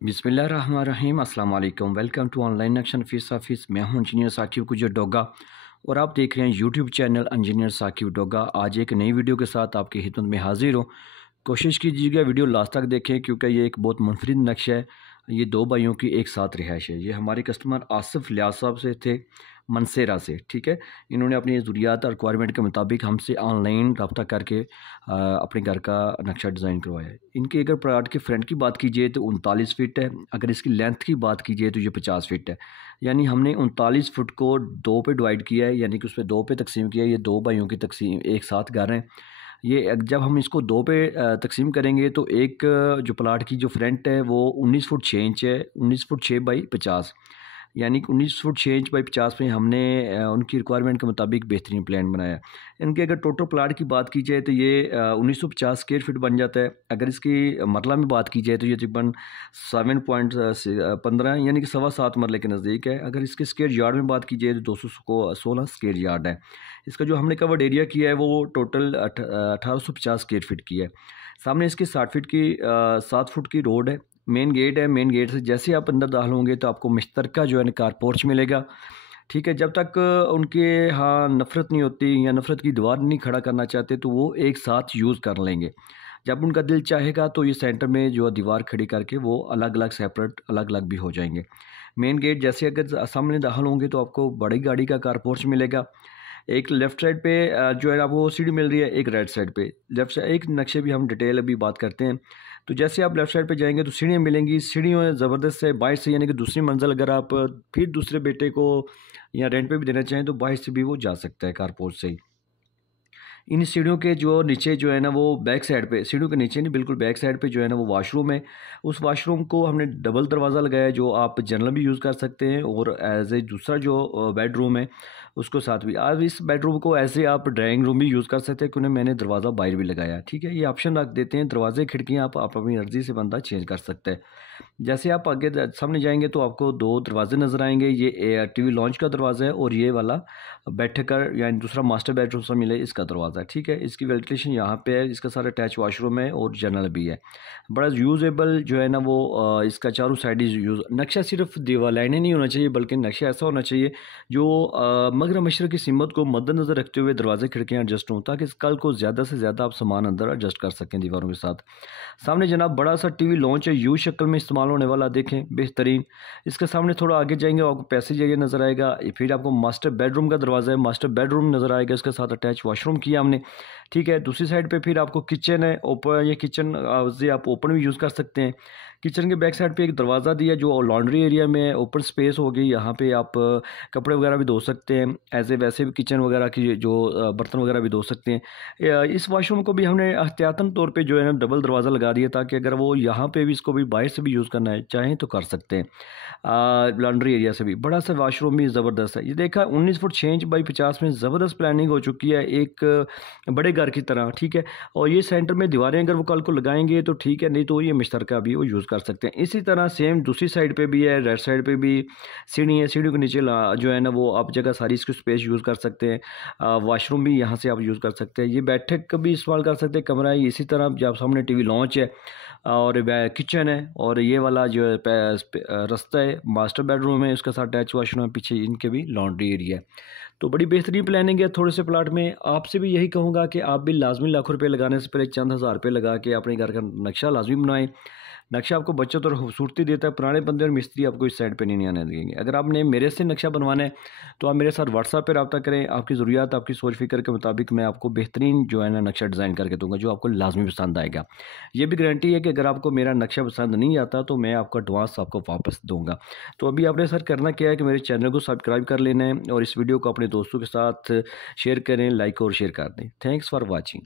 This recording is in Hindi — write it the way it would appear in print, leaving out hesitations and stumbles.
बिस्मिल्लाहिर्रहमानिर्रहीम अस्सलाम वालेकुम। Welcome to online action fees office. मैं हूं इंजीनियर साकिब गुजर डोगा और आप देख रहे हैं YouTube channel engineer Saqib Doga. आज एक नई वीडियो के साथ आपकी खिदमत में हाजिर हूं। कोशिश कीजिएगा वीडियो लास्ट तक देखें क्योंकि ये एक बहुत मुनफरिद नक्शा है। ये दो भाइयों की एक साथ रिहाइश है। ये हमारे कस्टमर आसिफ लियाज साहब से थे, मनसेरा से। ठीक है, इन्होंने अपनी ज़रूरियात और रिक्वायरमेंट के मुताबिक हमसे ऑनलाइन रब्ता करके अपने घर का नक्शा डिज़ाइन करवाया है। इनके अगर प्लाट के फ्रंट की बात कीजिए तो 39 फीट है। अगर इसकी लेंथ की बात कीजिए तो ये 50 फीट है। यानी हमने 39 फुट को दो पे डिवाइड किया है, यानी कि उस पर दो पे तकसीम किया है। ये दो भाइयों की तकसीम एक साथ घर हैं। ये जब हम इसको दो पे तकसीम करेंगे तो एक जो प्लाट की जो फ्रंट है वो 19 फुट 6 इंच है, 19 फुट 6 बाई 50, यानी कि 19 फुट 6 इंच बाई 50 में हमने उनकी रिक्वायरमेंट के मुताबिक बेहतरीन प्लान बनाया। इनके अगर टोटल प्लाट की बात की जाए तो ये 1950 स्क्वायर फीट बन जाता है। अगर इसकी मरला में बात की जाए तो ये तकरीबन 7.15 यानी कि 7.25 मरले के नज़दीक है। अगर इसके स्क्वायर यार्ड में बात की जाए तो 216 स्क्वायर यार्ड है। इसका जो हमने कवर्ड एरिया किया है वो टोटल 1850 स्क्वायर फीट की है। सामने इसके 60 फीट की 7 फुट की रोड है। मेन गेट है। मेन गेट से जैसे आप अंदर दाखिल होंगे तो आपको मुश्तरका जो है ना कार पोर्च मिलेगा। ठीक है, जब तक उनके यहाँ नफ़रत नहीं होती या नफ़रत की दीवार नहीं खड़ा करना चाहते तो वो एक साथ यूज़ कर लेंगे। जब उनका दिल चाहेगा तो ये सेंटर में जो दीवार खड़ी करके वो अलग अलग सेपरेट अलग अलग भी हो जाएंगे। मेन गेट जैसे अगर सामने दाखिल होंगे तो आपको बड़ी गाड़ी का कार पोर्च मिलेगा। एक लेफ़्ट साइड पे जो है आपको सीढ़ी मिल रही है, एक राइट साइड पे। लेफ़्ट साइड एक नक्शे भी हम डिटेल अभी बात करते हैं। तो जैसे आप लेफ़्ट साइड पे जाएंगे तो सीढ़ियाँ मिलेंगी। सीढ़ियों ज़बरदस्त है बाहर से, यानी कि दूसरी मंजिल अगर आप फिर दूसरे बेटे को या रेंट पे भी देना चाहें तो बाहर से भी वो जा सकता है कारपोर्ट से ही। इन सीढ़ियों के जो नीचे जो है ना वो बैक साइड पे, सीढ़ियों के नीचे नहीं बिल्कुल बैक साइड पे जो है ना वो वॉशरूम है। उस वॉशरूम को हमने डबल दरवाज़ा लगाया है जो आप जनरल भी यूज़ कर सकते हैं और एज ए दूसरा जो बेडरूम है उसको साथ भी। आप इस बेडरूम को ऐसे आप ड्राइंग रूम भी यूज़ कर सकते हैं क्योंकि मैंने दरवाज़ा बाहर भी लगाया। ठीक है, ये ऑप्शन रख देते हैं। दरवाजे खिड़कियाँ आप अपनी मर्ज़ी से बंदा चेंज कर सकते हैं। जैसे आप आगे सामने जाएंगे तो आपको दो दरवाजे नज़र आएंगे। ये टीवी लॉन्च का दरवाज़ा है और ये वाला बैठक का यानी दूसरा मास्टर बेडरूम से मिले इसका दरवाज़ा है। ठीक है, इसकी वेंटिलेशन यहाँ पे है। इसका सारा अटैच वॉशरूम है और जनरल भी है। बड़ा यूजेबल जो है ना वो इसका चारों साइड यूज़। नक्शा सिर्फ दीवार लाइनें नहीं होना चाहिए बल्कि नक्शा ऐसा होना चाहिए जो मगर मशरक़ की सीमत को मद्देनज़र रखते हुए दरवाजे खिड़कियाँ एडजस्ट हों ताकि कल को ज़्यादा से ज़्यादा आप सामान अंदर एडजस्ट कर सकें दीवारों के साथ। सामने जनाब बड़ा सा टीवी लॉन्च है, यू शक्ल में इस्तेमाल होने वाला, देखें बेहतरीन। इसके सामने थोड़ा आगे जाएंगे आपको पैसेज एरिया नज़र आएगा। फिर आपको मास्टर बेडरूम का दरवाज़ा है, मास्टर बेडरूम नज़र आएगा। इसके साथ अटैच वॉशरूम किया हमने। ठीक है, दूसरी साइड पे फिर आपको किचन है ओपन। ये किचन से आप ओपन भी यूज़ कर सकते हैं। किचन के बैक साइड पे एक दरवाज़ा दिया जो लॉन्ड्री एरिया में ओपन स्पेस होगी। यहाँ पे आप कपड़े वगैरह भी धो सकते हैं। ऐसे वैसे भी किचन वगैरह की जो बर्तन वगैरह भी धो सकते हैं। इस वॉशरूम को भी हमने एहतियातन तौर पे जो है ना डबल दरवाज़ा लगा दिया ताकि अगर वो यहाँ पे भी इसको भी बाहर से भी यूज़ करना है चाहें तो कर सकते हैं। लॉन्ड्री एरिया से भी बड़ा सा वॉशरूम भी ज़बरदस्त है। ये देखा 19 फुट 6 इंच बाई 50 में ज़बरदस्त प्लानिंग हो चुकी है एक बड़े घर की तरह। ठीक है, और ये सेंटर में दीवारें अगर वो कल को लगाएंगे तो ठीक है, नहीं तो ये मुश्तरका भी वो यूज़ कर सकते हैं। इसी तरह सेम दूसरी साइड पे भी है, राइट साइड पे भी सीढ़ी है। सीढ़ी के नीचे जो है ना वो आप जगह सारी इसकी स्पेस यूज़ कर सकते हैं। वॉशरूम भी यहाँ से आप यूज़ कर सकते हैं। ये बैठक का भी इस्तेमाल कर सकते हैं, कमरा है। इसी तरह जब सामने टीवी लॉन्च है और किचन है और ये वाला जो है रास्ता है मास्टर बेडरूम है, उसके साथ अटैच वॉशरूम है। पीछे इनके भी लॉन्ड्री एरिया है। तो बड़ी बेहतरीन प्लानिंग है थोड़े से प्लाट में। आपसे भी यही कहूँगा कि आप भी लाजमी लाखों रुपये लगाने से पहले चंद हज़ार रुपये लगा के अपने घर का नक्शा लाजमी बनाएं। नक्शा आपको बचत और खूबसूरती देता है। पुराने बंदे और मिस्त्री आपको इस साइड पे नहीं आने देंगे। अगर आपने मेरे से नक्शा बनवाना है तो आप मेरे साथ व्हाट्सएप पे रब्ता करें। आपकी ज़रूरियात आपकी सोच फ़िक्र के मुताबिक मैं आपको बेहतरीन जो है ना नक्शा डिज़ाइन करके दूँगा जो आपको लाजमी पसंद आएगा। ये भी गारंटी है कि अगर आपको मेरा नक्शा पसंद नहीं आता तो मैं आपका एडवांस आपको वापस दूँगा। तो अभी आपने सर करना क्या है कि मेरे चैनल को सब्सक्राइब कर लेना है और इस वीडियो को अपने दोस्तों के साथ शेयर करें, लाइक और शेयर कर दें। Thanks for watching.